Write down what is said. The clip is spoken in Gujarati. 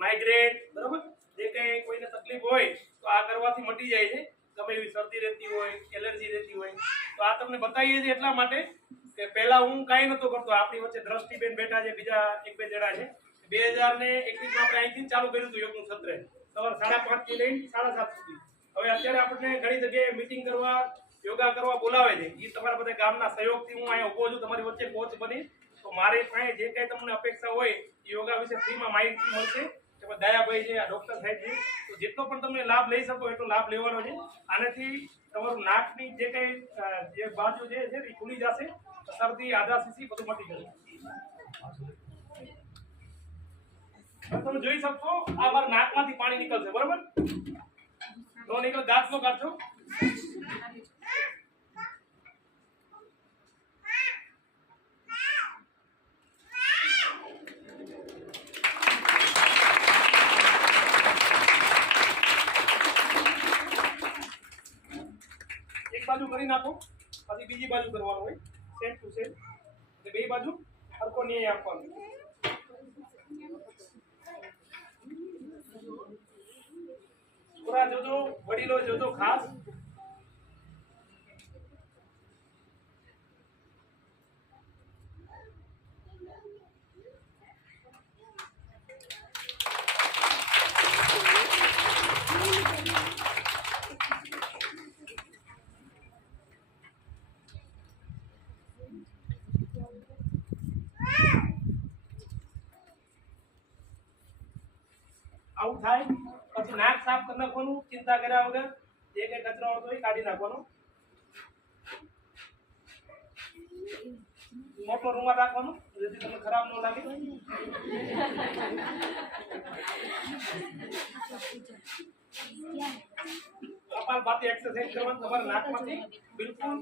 માઇગ્રેન, બરાબર, જે કંઈ કોઈને તકલીફ હોય તો આ કરવાથી મટી જાય છે. ગમે એવી શરદી રહેતી હોય, એલર્જી રહેતી હોય તો આ તમને બતાવીએ છીએ એટલા માટે કે પહેલા હું કાંઈ નહોતો કરતો. આપણી વચ્ચે દ્રષ્ટિબેન બેઠા છે, બીજા એક બે જણા છે. 2021 આપણે અહીંથી ચાલુ કર્યું હતું યોગનું સત્ર, સવાર 5:30 થી લઈને 7:30 સુધી. હવે અત્યારે આપણને ઘણી જગ્યાએ મીટિંગ કરવા, યોગા કરવા બોલાવે છે. એ તમારા બધા ગામના સહયોગથી હું અહીંયા ઊભો છું તમારી વચ્ચે કોચ બની. તો મારી પાસે જે કંઈ તમને અપેક્ષા હોય એ યોગા વિશે ફ્રીમાં માહિતી મળશે. એમાં દયાભાઈ છે, આ ડોક્ટર સાહેબ છે, તો જેટલો પણ તમે લાભ લઈ શકો એટલો લાભ લેવાનો છે. આનાથી તમારું નાકની જે કંઈ જે બાજુ છે એ ખુલી જશે, શરદી, આધાશીસી બધું મટી જશે. તમે જોઈ શકશો આ મારા નાકમાંથી પાણી નીકળશે, બરાબર? નો નીકળે દાંત નો કાઢજો. એક બાજુ કરી નાખો, પછી બીજી બાજુ કરવાનું હોય, સેમ ટુ સેમ. એટલે બે બાજુ સરખો ન્યાય આપવાનો. પૂરા જોજો, વડીલો જોજો ખાસ. આવું થાય પછી નાક સાફ કરી નાખવાનું, ચિંતા કર્યા વગર. જે કઈ કચરો આવતો હોય કાઢી નાખવાનો. મોટો રૂમાલ રાખવાનો જેથી તમને ખરાબ ન લાગે. કપાલ ભાતી એક્સરસાઇઝ કરવાની તમારા નાકમાંથી બિલકુલ